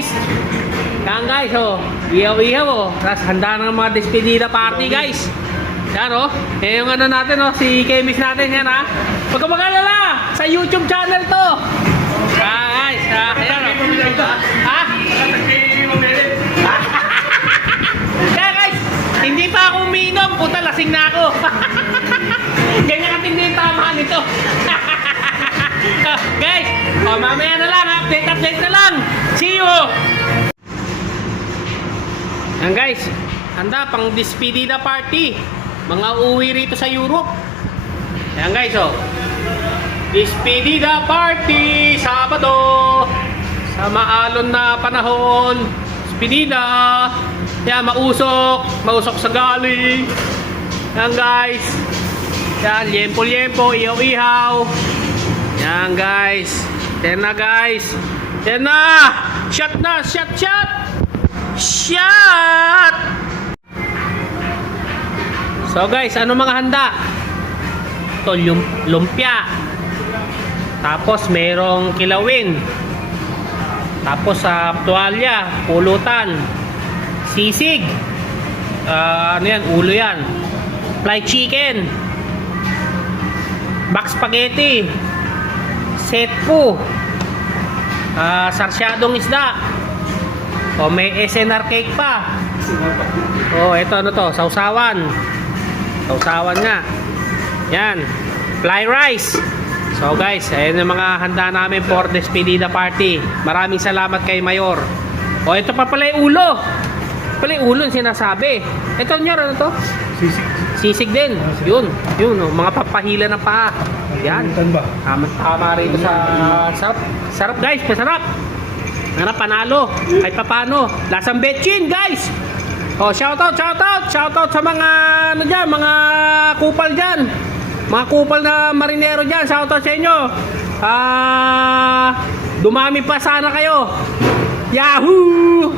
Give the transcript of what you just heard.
Kemis. Yan guys, oh. Ihaw-ihaw, oh. Tapos handa ng mga despedida party guys. Yan, oh. Yan yung ano natin, oh. Si Kemis natin, yan, ha. Huwag ka mag-alala. Sa YouTube channel to. Guys, ayan, oh. Ha? Kaya guys, hindi pa ako umiinom. Puta, lasing na ako. Ganyan katindi yung tama nito. Guys, oh, mamaya na lang, update na lang. See you. Yan guys, handa pang despedida party. Mga uuwi rito sa Europe. Yan guys, oh. Despedida party Sabado sa maalon na panahon. Despedida. Yan, mausok sa galing. Yan guys. Yan, liempo-liempo, ihaw-ihaw. Yan guys. Yan na guys. Yan na. Shot na. Shot. So guys, ano mga handa? Ito, lumpia. Tapos merong kilawin. Tapos sa tuwalya, pulutan. Sisig. Ano yan? Ulo yan. Fried chicken. Box spaghetti. Setpo. Sarsyadong isda. O may SNR cake pa. O ito ano to, sausawan. Sausawan nga. Yan. Fly rice. So guys, ayun yung mga handa namin for despedida party. Maraming salamat kay Mayor. O ito pa pala yung ulo. Pala yung ulo yung sinasabi. Ito nyo, ano to? Sisig din. Yun, oh, mga papahila ng paa. Yan. Tama rito sa sarap. Sarap guys, masarap. Ano, panalo. Kahit papano. Lasang betchin guys. Oh, shoutout sa mga ano dyan, mga kupal dyan. Mga kupal na marinero dyan. Shoutout sa inyo. Dumami pa sana kayo. Yahoo!